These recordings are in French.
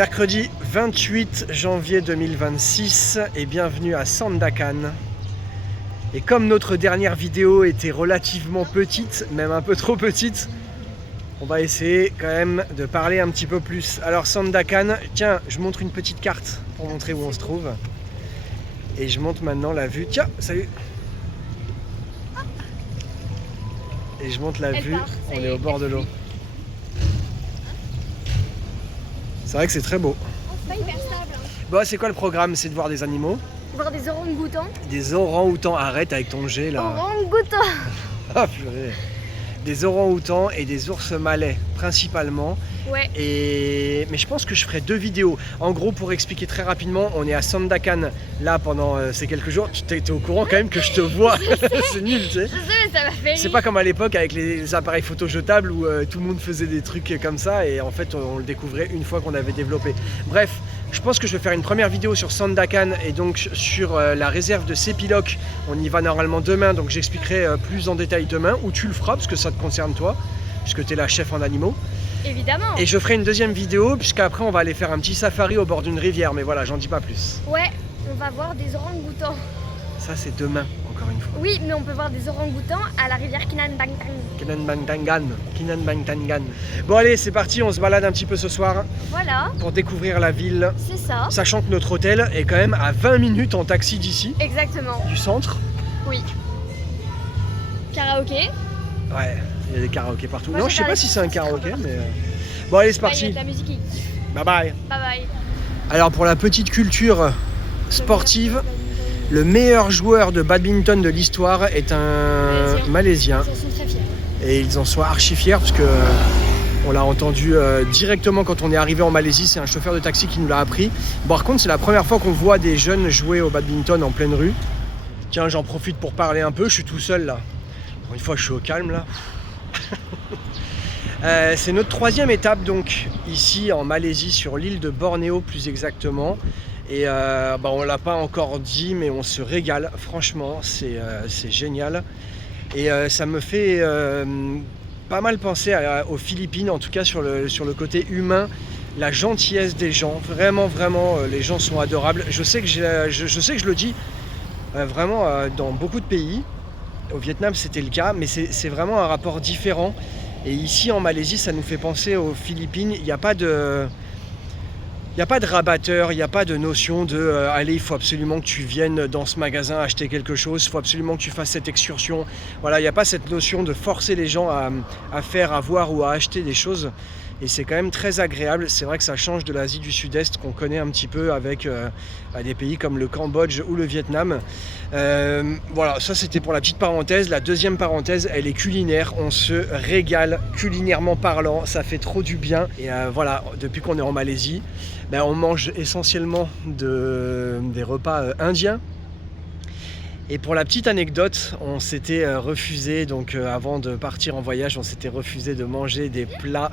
Mercredi 28 janvier 2026 et bienvenue à Sandakan. Et comme notre dernière vidéo était relativement petite, même un peu trop petite, on va essayer quand même de parler un petit peu plus. Alors Sandakan, tiens, je montre une petite carte pour montrer où on se trouve. Et je montre maintenant la vue. Tiens, salut. Et je montre la vue, on est au bord de l'eau. C'est vrai que c'est très beau. C'est pas hyper stable. Bon, c'est quoi le programme? C'est de voir des animaux? Voir des orang-outans. Des orang-outans, arrête avec ton G là. Orang-outans. Ah purée. Des orang-outans et des ours malais principalement. Ouais. Mais je pense que je ferai 2 vidéos. En gros, pour expliquer très rapidement, on est à Sandakan là pendant ces quelques jours. Tu es au courant quand même que je te vois. C'est nul, tu sais. Je sais, mais ça m'a fait C'est rire. pas comme à l'époque avec les appareils photo jetables où tout le monde faisait des trucs comme ça et en fait on le découvrait une fois qu'on avait développé. Bref, je pense que je vais faire une première vidéo sur Sandakan et donc sur la réserve de Sepilok. On y va normalement demain, donc j'expliquerai plus en détail demain, ou tu le feras parce que ça te concerne toi, puisque tu es la chef en animaux. Évidemment. Et je ferai une deuxième vidéo puisqu'après on va aller faire un petit safari au bord d'une rivière, mais voilà, j'en dis pas plus. Ouais, on va voir des orang-outans. Ça c'est demain, encore une fois. Oui, mais on peut voir des orang-outans à la rivière Kinanbangtang. Kinanbangtangan. Bon allez, c'est parti, on se balade un petit peu ce soir Voilà, pour découvrir la ville. c'est ça. Sachant que notre hôtel est quand même à 20 minutes en taxi d'ici, Exactement. du centre. Oui. Karaoké. Ouais, il y a des karaokés partout. Moi, Non, je sais j'adore pas les si c'est un petits karaoké, partout. mais... Bon allez, c'est Bah, il y a parti. de la musique qui kiffe. Bye bye. Bye bye. Alors pour la petite culture sportive, le meilleur joueur de badminton de l'histoire est un Malaisien. Ils en sont très fiers. Et ils en sont archi fiers parce que on l'a entendu directement quand on est arrivé en Malaisie. C'est un chauffeur de taxi qui nous l'a appris. Bon, par contre, c'est la première fois qu'on voit des jeunes jouer au badminton en pleine rue. Tiens, j'en profite pour parler un peu. Je suis tout seul là. Bon, une fois, je suis au calme là. C'est notre 3e étape donc ici en Malaisie, sur l'île de Bornéo plus exactement. Et on l'a pas encore dit, mais on se régale. Franchement, c'est génial. Et ça me fait pas mal penser aux Philippines, en tout cas sur le côté humain, la gentillesse des gens. Vraiment, les gens sont adorables. Je sais que je le dis vraiment dans beaucoup de pays. Au Vietnam, c'était le cas, mais c'est vraiment un rapport différent. Et ici, en Malaisie, ça nous fait penser aux Philippines. Il n'y a pas de rabatteur, il n'y a pas de notion de allez, il faut absolument que tu viennes dans ce magasin acheter quelque chose, il faut absolument que tu fasses cette excursion. Voilà, il n'y a pas cette notion de forcer les gens à faire, à voir ou à acheter des choses. Et c'est quand même très agréable. C'est vrai que ça change de l'Asie du Sud-Est qu'on connaît un petit peu avec des pays comme le Cambodge ou le Vietnam. Voilà, ça c'était pour la petite parenthèse. La deuxième parenthèse, elle est culinaire. On se régale culinairement parlant. Ça fait trop du bien. Et voilà, depuis qu'on est en Malaisie, on mange essentiellement des repas indiens. Et pour la petite anecdote, on s'était refusé, donc avant de partir en voyage, on s'était refusé de manger des plats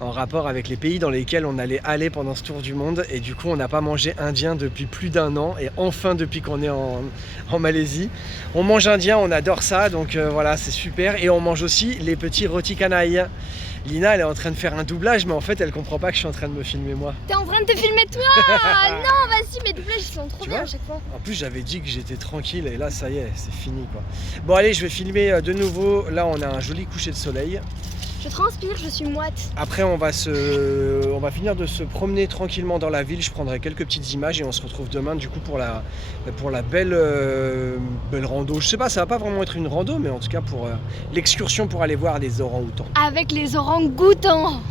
en rapport avec les pays dans lesquels on allait aller pendant ce tour du monde. Et du coup, on n'a pas mangé indien depuis plus d'1 an. Et enfin, depuis qu'on est en Malaisie, on mange indien, on adore ça. Donc voilà, c'est super. Et on mange aussi les petits roti canai. Lina, elle est en train de faire un doublage, mais en fait, elle comprend pas que je suis en train de me filmer moi. T'es en train de te filmer toi. Non, vas-y, mes doublages ils sont trop Tu bien vois à chaque fois. En plus, j'avais dit que j'étais tranquille et là, ça y est, c'est fini quoi. Bon, allez, je vais filmer de nouveau. Là, on a un joli coucher de soleil. Je transpire, je suis moite. Après, on va finir de se promener tranquillement dans la ville. Je prendrai quelques petites images et on se retrouve demain du coup pour la belle rando. Je sais pas, ça va pas vraiment être une rando, mais en tout cas pour l'excursion pour aller voir les orang-outans. Avec les orang-outans.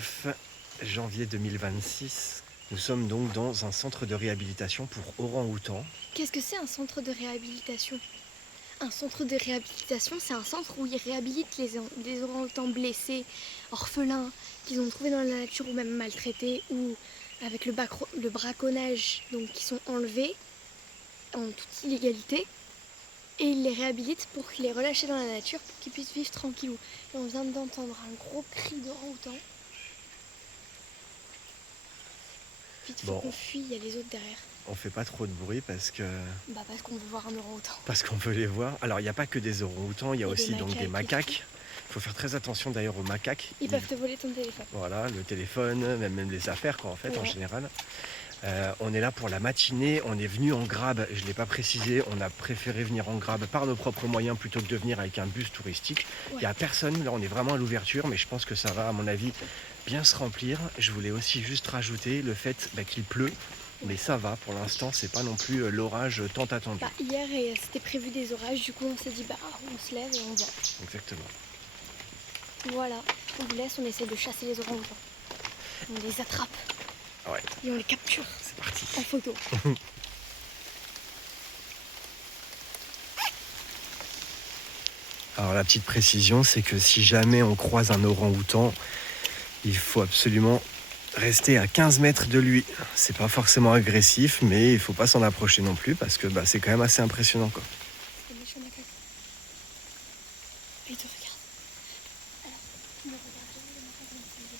9 janvier 2026. Nous sommes donc dans un centre de réhabilitation pour orang-outans. Qu'est-ce que c'est un centre de réhabilitation? Un centre de réhabilitation, c'est un centre où ils réhabilitent les orang-outans blessés, orphelins, qu'ils ont trouvés dans la nature ou même maltraités, ou avec le braconnage, donc qui sont enlevés en toute illégalité. Et ils les réhabilitent pour les relâcher dans la nature pour qu'ils puissent vivre tranquillou. Et on vient d'entendre un gros cri d'orang-outan. Vite, faut qu'on fuit, il y a les autres derrière. On fait pas trop de bruit parce que... parce qu'on veut voir un orang-outan. Parce qu'on veut les voir. Alors il n'y a pas que des orang-outans, il y a aussi donc des macaques. Il faut faire très attention d'ailleurs aux macaques. Ils peuvent te voler ton téléphone. Voilà, le téléphone, même les affaires quoi en fait en général. On est là pour la matinée, on est venu en grab, je ne l'ai pas précisé, on a préféré venir en grab par nos propres moyens plutôt que de venir avec un bus touristique. Il n'y a personne, là on est vraiment à l'ouverture, mais je pense que ça va à mon avis bien se remplir. Je voulais aussi juste rajouter le fait qu'il pleut, mais ça va, pour l'instant c'est pas non plus l'orage tant attendu. Hier c'était prévu des orages, du coup on s'est dit on se lève et on voit. Exactement. Voilà, on vous laisse, on essaie de chasser les orang-outans. On les attrape. Ouais. Et on les capture. C'est parti. En photo. Alors la petite précision, c'est que si jamais on croise un orang-outan, il faut absolument rester à 15 mètres de lui. C'est pas forcément agressif, mais il faut pas s'en approcher non plus parce que c'est quand même assez impressionnant quoi. C'est méchant macaque. Il te regarde. Alors, ne regarde jamais le macaque dans le ciel.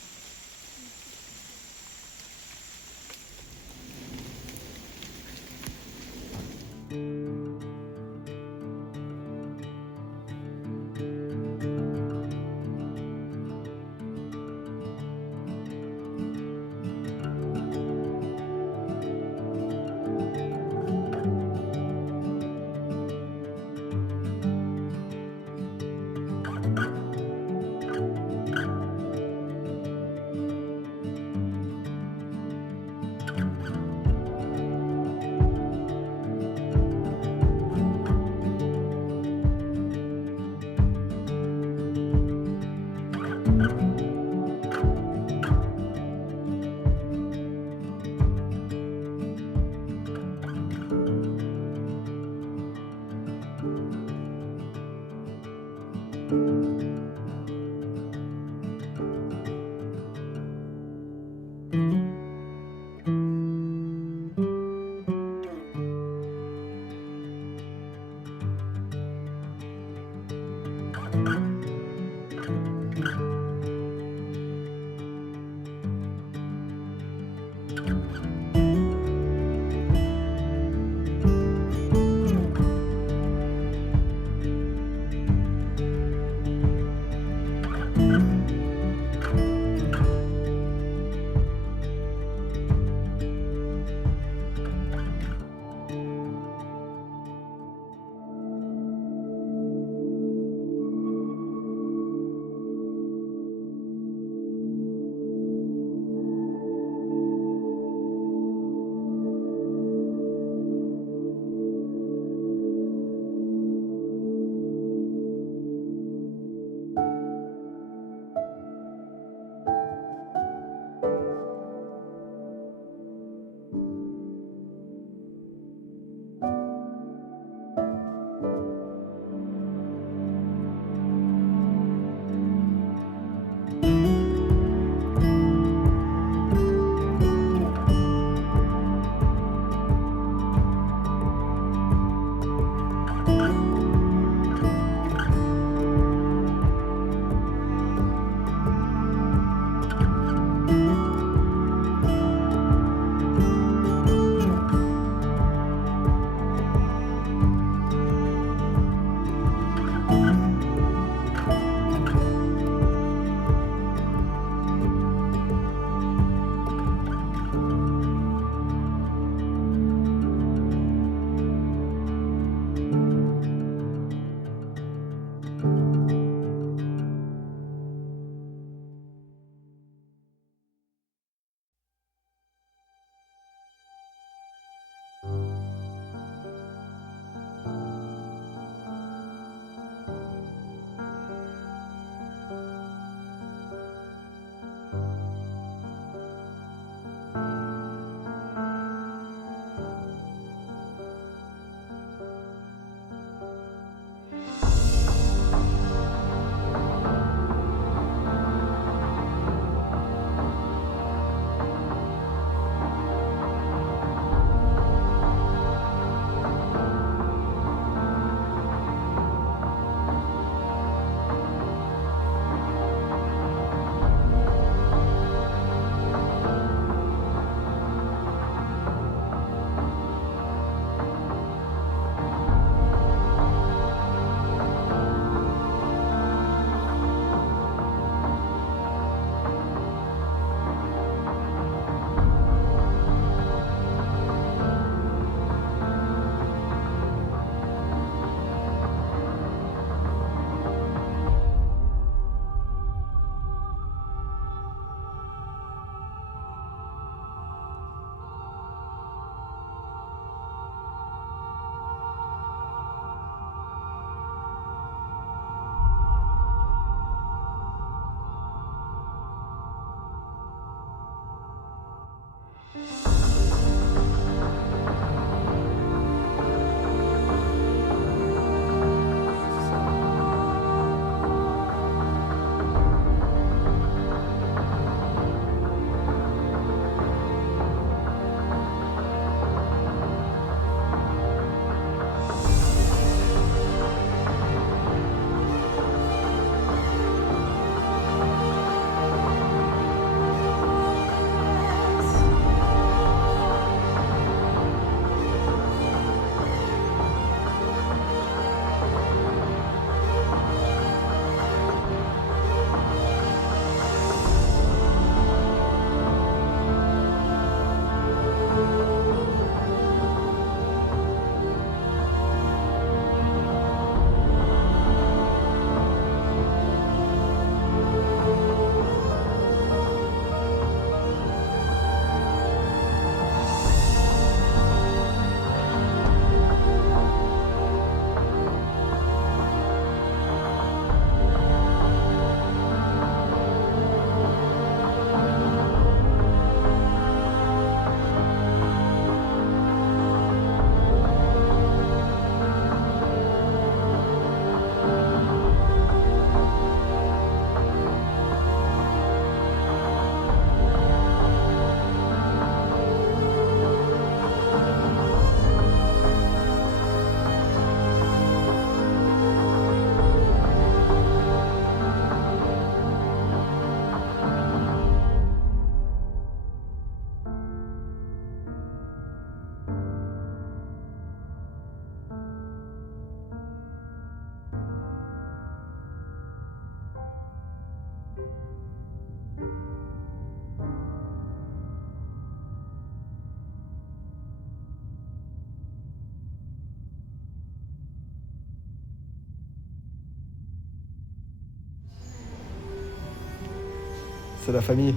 C'est la famille.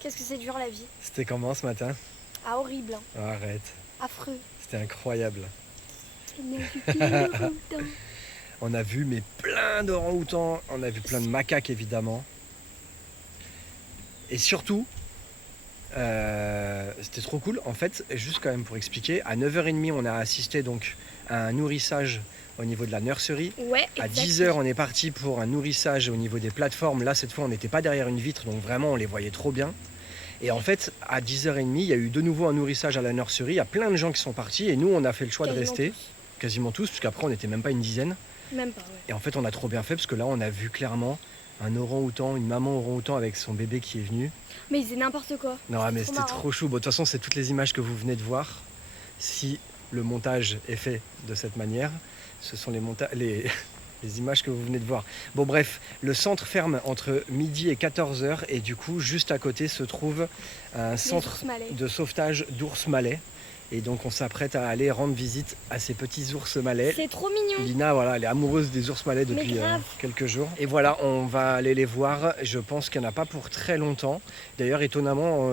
Qu'est-ce que c'est dur la vie. C'était comment ce matin? Ah, horrible, hein. Oh, arrête. Affreux. C'était incroyable. On a vu plein de On a vu mais plein d'orangs-outans, on a vu plein de macaques évidemment. Et surtout, c'était trop cool. En fait, juste quand même pour expliquer, à 9h30 on a assisté donc à un nourrissage au niveau de la nurserie. Ouais, À exact. 10h on est parti pour un nourrissage au niveau des plateformes. Là cette fois on n'était pas derrière une vitre, donc vraiment on les voyait trop bien. Et en fait, à 10h30, il y a eu de nouveau un nourrissage à la nurserie. Il y a plein de gens qui sont partis et nous, on a fait le choix de rester. Quasiment tous, puisqu'après, on n'était même pas une dizaine. Même pas, ouais. Et en fait, on a trop bien fait parce que là, on a vu clairement un orang-outan, une maman orang-outan avec son bébé qui est venu. Mais ils faisaient n'importe quoi. Non, mais c'était marrant. trop chou. Bon, de toute façon, c'est toutes les images que vous venez de voir. Si le montage est fait de cette manière, ce sont les images que vous venez de voir. Bon bref, le centre ferme entre midi et 14h et du coup juste à côté se trouve un centre de sauvetage d'ours malais. Et donc on s'apprête à aller rendre visite à ces petits ours malais. C'est trop mignon. Lina, voilà, elle est amoureuse des ours malais depuis quelques jours. Et voilà, on va aller les voir. Je pense qu'il n'y en a pas pour très longtemps. D'ailleurs, étonnamment,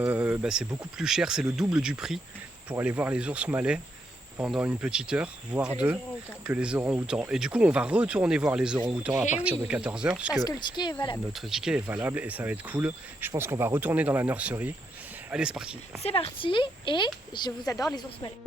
c'est beaucoup plus cher. C'est le double du prix pour aller voir les ours malais pendant une petite heure, voire deux, que les orang-outans. Et du coup, on va retourner voir les orang-outans à partir de 14h, parce que le ticket est valable. Notre ticket est valable et ça va être cool. Je pense qu'on va retourner dans la nurserie. Allez, c'est parti. C'est parti, et je vous adore les ours malais.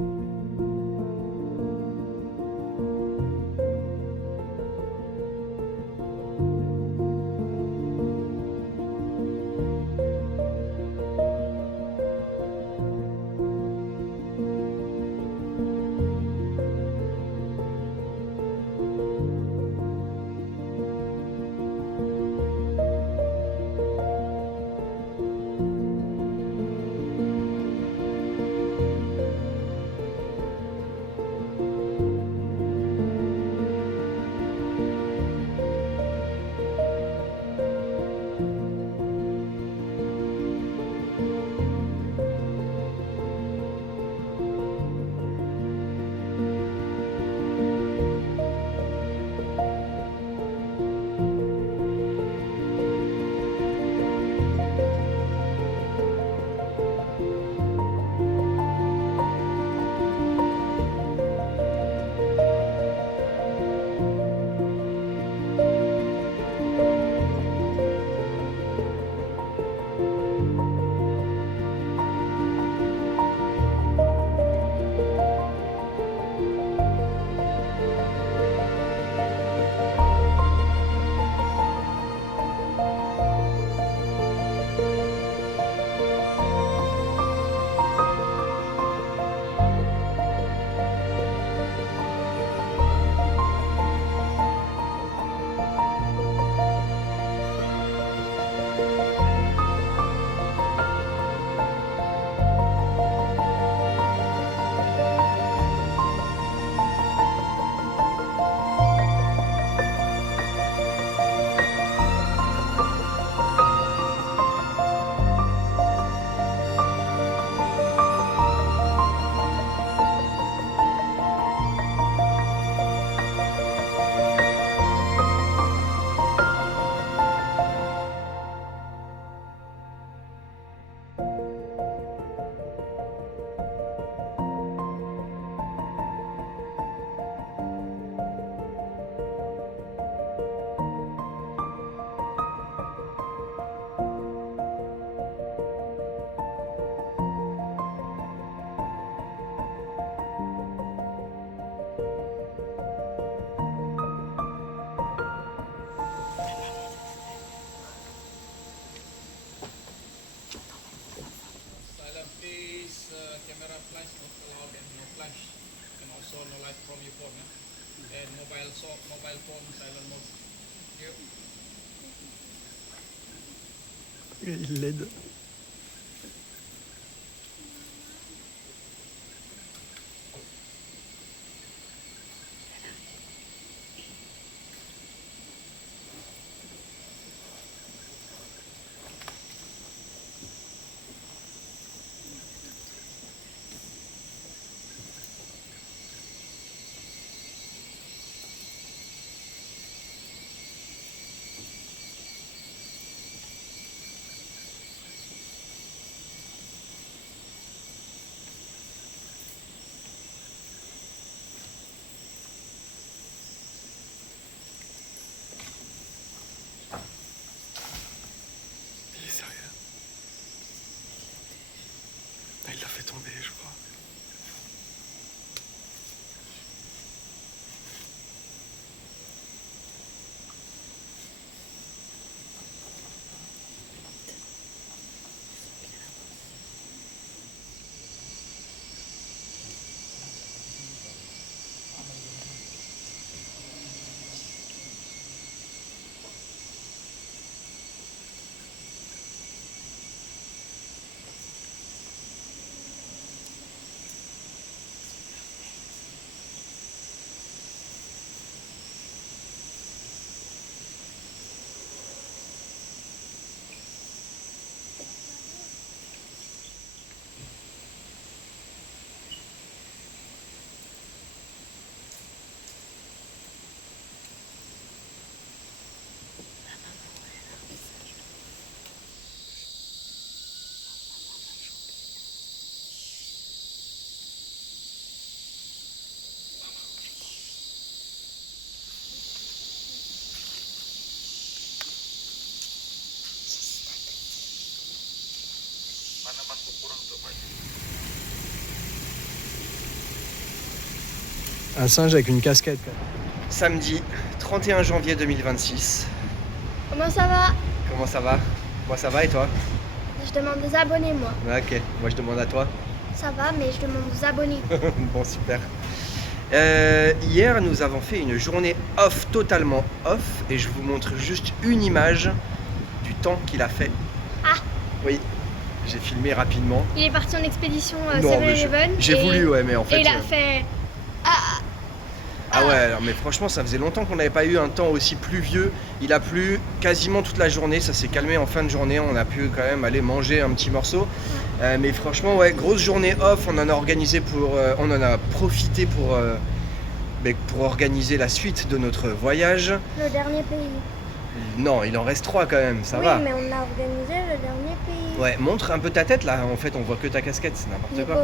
Il l'aide. Un singe avec une casquette. Samedi 31 janvier 2026. Comment ça va? Comment ça va? Moi ça va et toi? Je demande aux abonnés, moi. Ok, moi je demande à toi. Ça va, mais je demande aux abonnés. Bon, super. Hier, nous avons fait une journée off, totalement off, et je vous montre juste une image du temps qu'il a fait. Ah! Oui, j'ai filmé rapidement. Il est parti en expédition Non, mais 7-Eleven. j'ai voulu, ouais, mais en fait... Et il a fait... Ah ouais, alors, mais franchement, ça faisait longtemps qu'on n'avait pas eu un temps aussi pluvieux. Il a plu quasiment toute la journée, ça s'est calmé en fin de journée. On a pu quand même aller manger un petit morceau. Mais franchement, ouais, grosse journée off. On en a organisé on en a profité pour organiser la suite de notre voyage. Le dernier pays. Non, il en reste 3 quand même, ça oui, va. mais on a organisé le dernier pays. Ouais, montre un peu ta tête là. En fait, on voit que ta casquette, c'est n'importe quoi.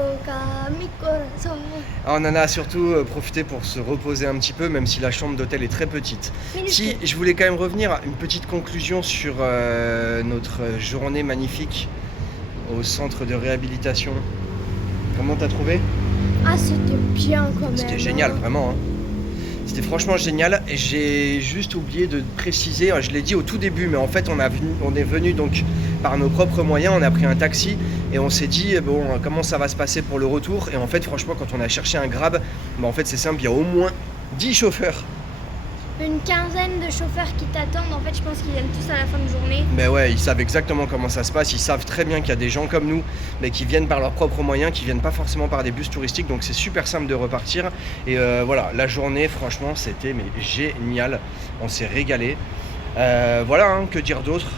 Mi corazón. On en a surtout profité pour se reposer un petit peu, même si la chambre d'hôtel est très petite. Si, je voulais quand même revenir à une petite conclusion sur notre journée magnifique au centre de réhabilitation. Comment t'as trouvé? Ah, c'était bien quand même. C'était génial, vraiment. Hein. C'était franchement génial. Et j'ai juste oublié de préciser, je l'ai dit au tout début, mais en fait on est venu donc par nos propres moyens, on a pris un taxi et on s'est dit bon, comment ça va se passer pour le retour. Et en fait franchement quand on a cherché un Grab, en fait c'est simple, il y a au moins 10 chauffeurs. Une quinzaine de chauffeurs qui t'attendent, en fait je pense qu'ils viennent tous à la fin de journée. Mais ouais, ils savent exactement comment ça se passe, ils savent très bien qu'il y a des gens comme nous, mais qui viennent par leurs propres moyens, qui viennent pas forcément par des bus touristiques, donc c'est super simple de repartir. Et voilà, la journée franchement c'était génial, on s'est régalé. Voilà, hein, que dire d'autre?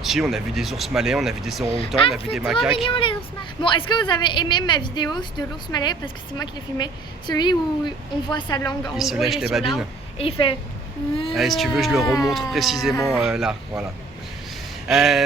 Si, on a vu des ours malais, on a vu des orang-outans, on a vu des macaques. Mignon, les ours malais. Bon, est-ce que vous avez aimé ma vidéo de l'ours malais? Parce que c'est moi qui l'ai filmé. Celui où on voit sa langue en Il se gros, lèche il est les sur l'arbre. babines. Et il fait... Allez, si tu veux, je le remontre précisément là, voilà.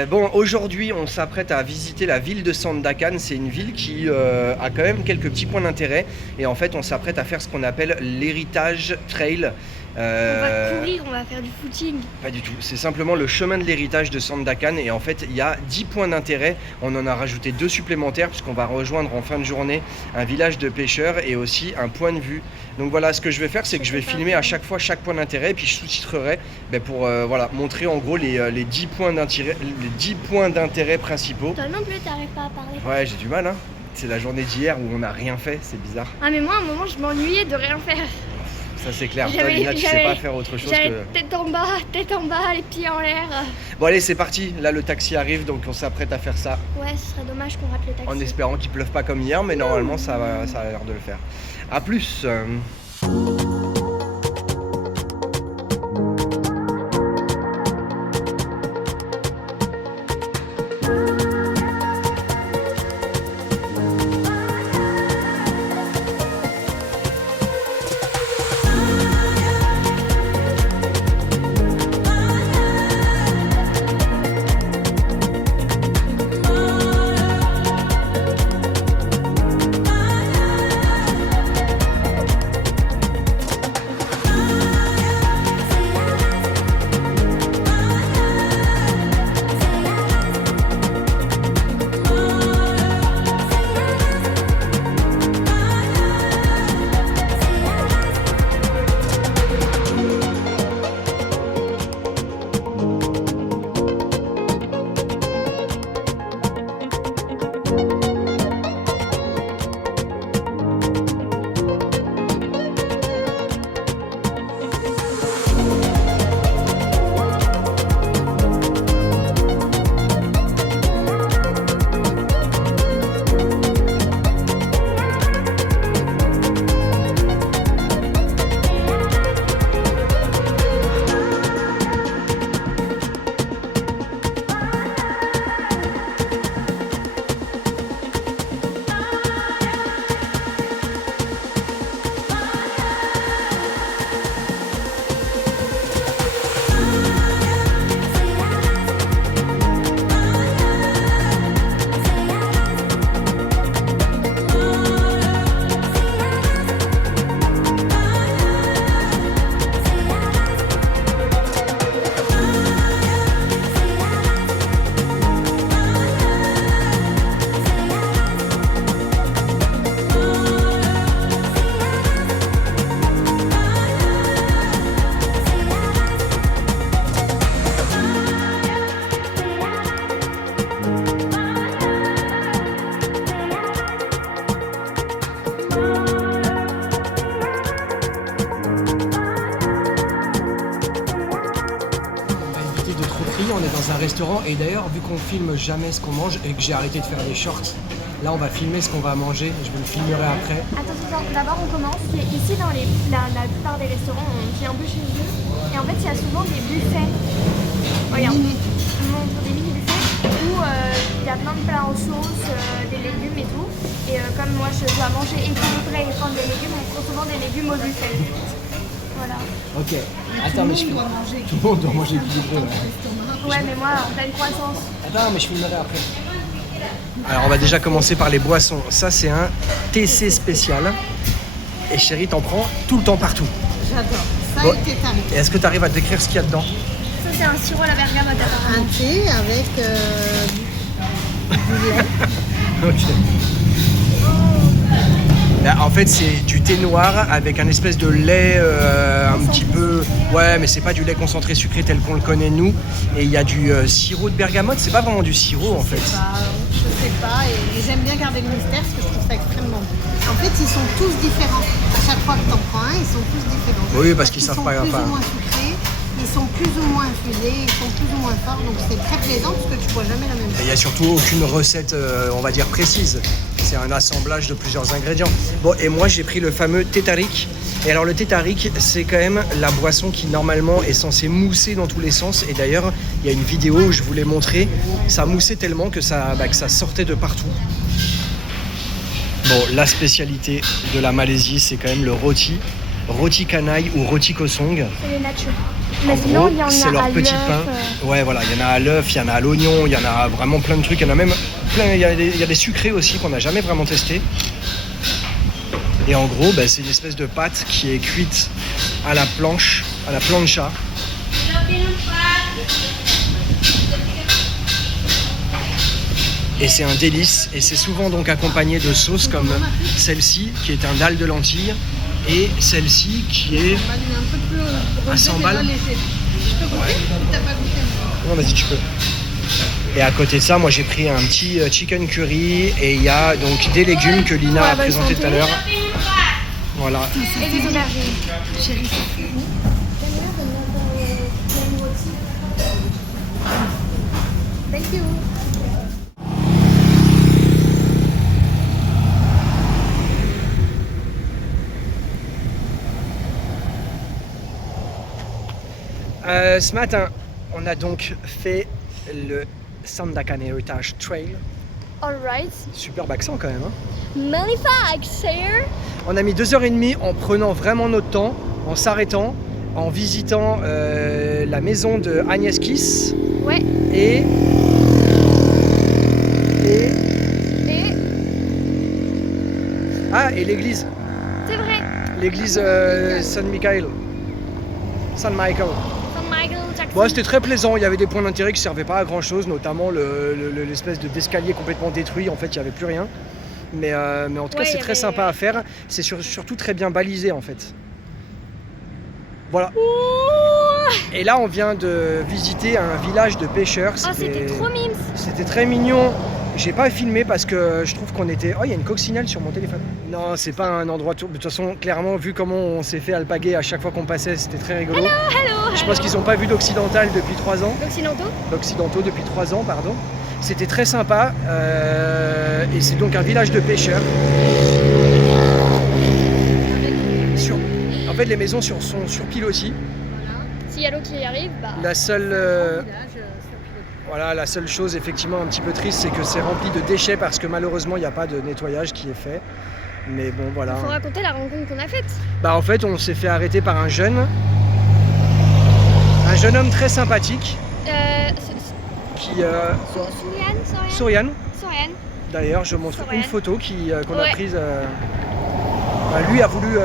Bon, aujourd'hui, on s'apprête à visiter la ville de Sandakan. C'est une ville qui a quand même quelques petits points d'intérêt. Et en fait, on s'apprête à faire ce qu'on appelle l'héritage trail. On va courir, on va faire du footing. Pas du tout, c'est simplement le chemin de l'héritage de Sandakan. Et en fait, il y a 10 points d'intérêt. On en a rajouté 2 supplémentaires puisqu'on va rejoindre en fin de journée un village de pêcheurs et aussi un point de vue. Donc voilà, ce que je vais faire, c'est que je vais filmer à chaque fois chaque point d'intérêt et puis je sous-titrerai pour voilà, montrer en gros les 10 points d'intérêt principaux. Toi non plus, t'arrives pas à parler. Ouais, j'ai du mal, hein. C'est la journée d'hier où on n'a rien fait, c'est bizarre. Ah mais moi, à un moment, je m'ennuyais de rien faire. Ça c'est clair, toi Lina, tu sais pas faire autre chose j'avais que... tête en bas, les pieds en l'air. Bon allez, c'est parti, là le taxi arrive, donc on s'apprête à faire ça. Ouais, ce serait dommage qu'on rate le taxi. En espérant qu'il pleuve pas comme hier, mais normalement ça a l'air de le faire. A plus. chérie, on est dans un restaurant et d'ailleurs, vu qu'on filme jamais ce qu'on mange et que j'ai arrêté de faire des shorts, là on va filmer ce qu'on va manger. Je vous le filmerai après. Attends, d'abord on commence. Ici, dans la plupart des restaurants, on vient un peu chez eux. Et en fait, il y a souvent des buffets. Regarde, on montre des mini-buffets où il y a plein de plats en sauce, des légumes et tout. Et comme moi, je dois manger équilibré et prendre des légumes, on prend souvent des légumes au buffet. Voilà. Ok. Attends, mais tout le monde doit manger équilibré. Ouais, mais moi, en pleine croissance. Attends, mais je filmerai après. Alors, on va déjà commencer par les boissons. Ça, c'est un TC spécial. Et chérie, t'en prends tout le temps partout. J'adore. Ça Bon. et tétane. Et est-ce que tu arrives à décrire ce qu'il y a dedans? Ça, c'est un sirop à la bergamote apparemment. Un thé avec du lait. Ok. Là, en fait, c'est du thé noir avec un espèce de lait un petit peu... Ouais, mais c'est pas du lait concentré sucré tel qu'on le connaît nous. Et il y a du sirop de bergamote. C'est pas vraiment du sirop, en fait. Je sais pas, et j'aime bien garder le mystère parce que je trouve ça extrêmement bon. En fait, ils sont tous différents. À chaque fois que t'en prends un, ils sont tous différents. Oui, parce qu'ils savent pas... Ils sont plus Enfin, ou moins sucrés, ils sont plus ou moins infusés, ils sont plus ou moins forts. Donc c'est très plaisant parce que tu vois jamais la même il chose. n'y a surtout aucune recette, on va dire, précise. C'est un assemblage de plusieurs ingrédients. Bon, et moi, j'ai pris le fameux thé tarik. Et alors, le thé tarik, c'est quand même la boisson qui, normalement, est censée mousser dans tous les sens. Et d'ailleurs, il y a une vidéo où je vous l'ai montré. Ça moussait tellement que ça sortait de partout. Bon, la spécialité de la Malaisie, c'est quand même le roti. Roti canai ou roti kosong. C'est les natures. En Mais sinon, gros, il y en a c'est leur à petit l'œuf, pain. Ouais, voilà, il y en a à l'œuf, il y en a à l'oignon, il y en a vraiment plein de trucs. Il y en a même plein, il y a des sucrés aussi qu'on n'a jamais vraiment testé. Et en gros, c'est une espèce de pâte qui est cuite à la planche, à la plancha. Et c'est un délice. Et c'est souvent donc accompagné de sauces comme celle-ci, qui est un dalle de lentilles, et celle-ci qui est... À 100 balles. Je peux goûter ou t'as pas goûté? Non, vas-y, tu peux. Et à côté de ça, moi j'ai pris un petit chicken curry et il y a donc des légumes que Lina a présenté tout à l'heure. Voilà. Et des aubergines. Chérie, Thank you. Ce matin, on a donc fait le Sandakan Heritage Trail. Alright. Superbe accent quand même. Hein. Magnifique, sir. On a mis 2h30 en prenant vraiment notre temps, en s'arrêtant, en visitant la maison de Agnès Kiss Ouais. et l'église. C'est vrai. L'église San Michael. San Michael. Saint Michael Jackson. Bon, c'était très plaisant, il y avait des points d'intérêt qui ne servaient pas à grand chose, notamment l'espèce d'escalier complètement détruit, en fait il n'y avait plus rien. Mais en tout cas c'est très sympa à faire, c'est surtout très bien balisé en fait. Voilà. Ouh. Et là on vient de visiter un village de pêcheurs. Oh, c'était trop mimes. C'était très mignon. J'ai pas filmé parce que je trouve qu'on était... Oh, il y a une coccinelle sur mon téléphone. Non, c'est pas un endroit... De toute façon, clairement, vu comment on s'est fait alpaguer à chaque fois qu'on passait, c'était très rigolo. Hello. Je pense qu'ils n'ont pas vu d'occidental depuis 3 ans. Occidentaux Depuis 3 ans, pardon. C'était très sympa. Et c'est donc un village de pêcheurs. En fait, les maisons sont sur pilotis. S'il y a l'eau qui arrive, bah... La seule chose effectivement un petit peu triste, c'est que c'est rempli de déchets parce que malheureusement il n'y a pas de nettoyage qui est fait. Mais bon, voilà. Il faut raconter la rencontre qu'on a faite. En fait, on s'est fait arrêter par un jeune homme très sympathique qui... Souriane. D'ailleurs, je montre une photo qu'on a prise. Lui a voulu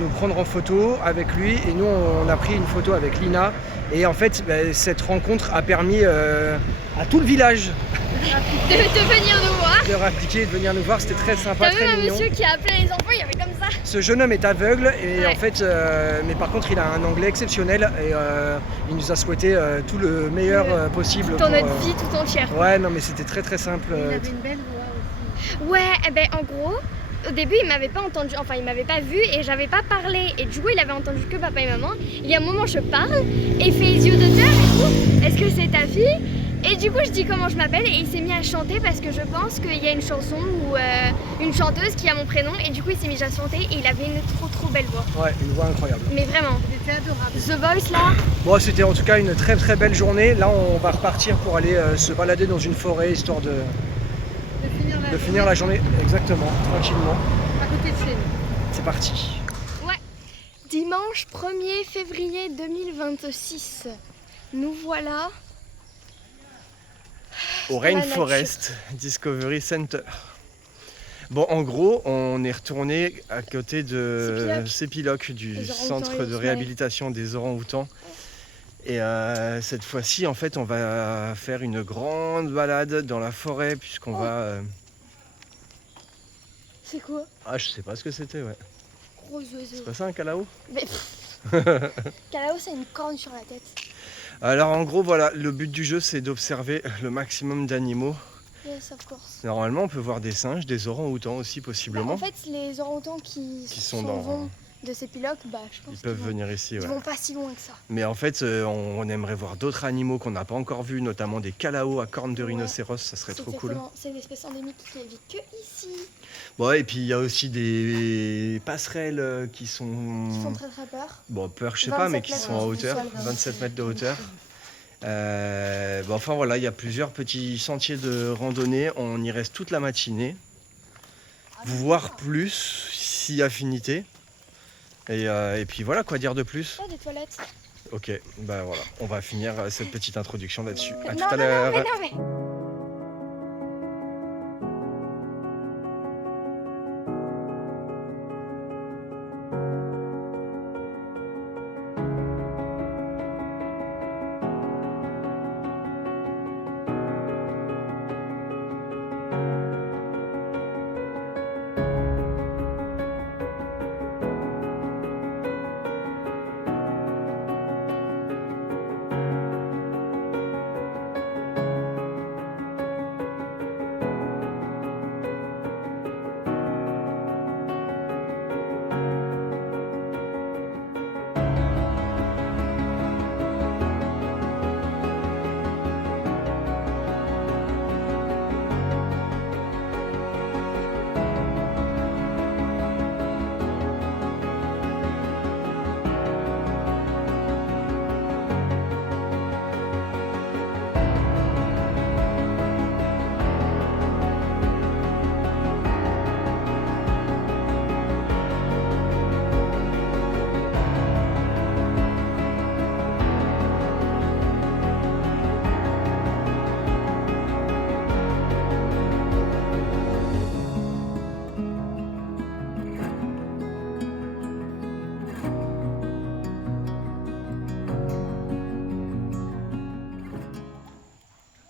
nous prendre en photo avec lui et nous on a pris une photo avec Lina. Et en fait, cette rencontre a permis à tout le village de venir nous voir. de réappliquer et de venir nous voir. C'était très sympa, T'as très vu un mignon. monsieur qui a appelé les enfants, il y avait comme ça. Ce jeune homme est aveugle et Ouais. en fait, mais par contre, il a un anglais exceptionnel et il nous a souhaité tout le meilleur possible. Dans notre vie tout entière. Ouais, non, mais c'était très très simple. Il avait une belle voix aussi. Ouais, eh ben en gros, au début il m'avait pas entendu, enfin il m'avait pas vu et j'avais pas parlé. Et du coup il avait entendu que papa et maman. Il y a un moment je parle et il fait les yeux de terre et tout. Est-ce que c'est ta fille. Et du coup, je dis comment je m'appelle et il s'est mis à chanter parce que je pense qu'il y a une chanson ou une chanteuse qui a mon prénom et du coup, il s'est mis à chanter et il avait une trop belle voix. Ouais, une voix incroyable. Mais vraiment. C'était adorable. The Voice là. Bon, c'était en tout cas une très belle journée. Là, on va repartir pour aller se balader dans une forêt histoire de finir la journée. Exactement, tranquillement. À côté de chez nous. C'est parti. Ouais. Dimanche 1er février 2026. Nous voilà Au la Rainforest Discovery Center. Bon, en gros, on est retourné à côté de Sépiloc, du Les orang-outans centre et de les réhabilitation des orang-outans. Et cette fois-ci, en fait, on va faire une grande balade dans la forêt, puisqu'on va... C'est quoi? Ah, je sais pas ce que c'était, ouais. Gros oiseau. C'est pas ça, un calao? Mais Calao, c'est une corne sur la tête. Alors, en gros, voilà, le but du jeu, c'est d'observer le maximum d'animaux. Yes, of course. Normalement, on peut voir des singes, des orang-outans aussi, possiblement. En fait, les orang-outans qui sont s'en dans... vont de ces pilotes, je pense Ils peuvent qu'ils venir ici, ouais. vont pas si loin que ça. Mais en fait, on aimerait voir d'autres animaux qu'on n'a pas encore vus, notamment des calaos à cornes de Ouais. rhinocéros, ça serait trop cool. C'est une espèce endémique qui ne vit que ici. Bon, et puis il y a aussi des passerelles qui sont... Qui font très peur. Bon, peur, je sais pas, mais qui 27 sont en mètres hauteur, du sol. 27 mètres de hauteur. Enfin voilà, il y a plusieurs petits sentiers de randonnée, on y reste toute la matinée. Voir plus, si affinité. Et puis voilà, quoi dire de plus? Oh, des toilettes. Ok, bah voilà, on va finir cette petite introduction là-dessus. À tout Non, à non, l'heure. non, mais.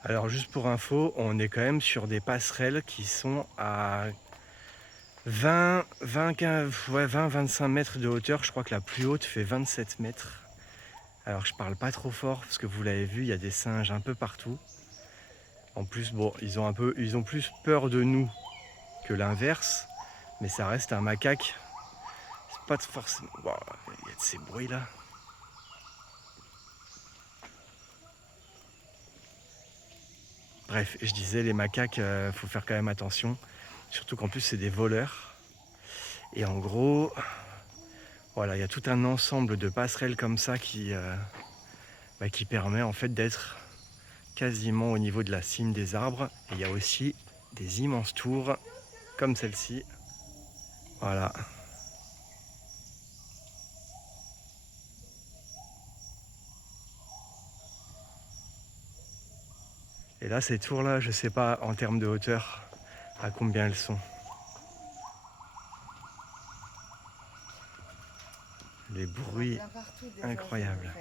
Alors juste pour info, on est quand même sur des passerelles qui sont à 20-25 mètres de hauteur. Je crois que la plus haute fait 27 mètres. Alors je parle pas trop fort parce que vous l'avez vu, il y a des singes un peu partout. En plus, bon, ils ont plus peur de nous que l'inverse, mais ça reste un macaque. C'est pas forcément... Bon, il y a de ces bruits là. Bref, je disais, les macaques, faut faire quand même attention. Surtout qu'en plus, c'est des voleurs. Et en gros, voilà, il y a tout un ensemble de passerelles comme ça qui permet en fait d'être quasiment au niveau de la cime des arbres. Et il y a aussi des immenses tours comme celle-ci. Voilà. Et là, ces tours-là, je sais pas en termes de hauteur à combien elles sont. Les bruits incroyables.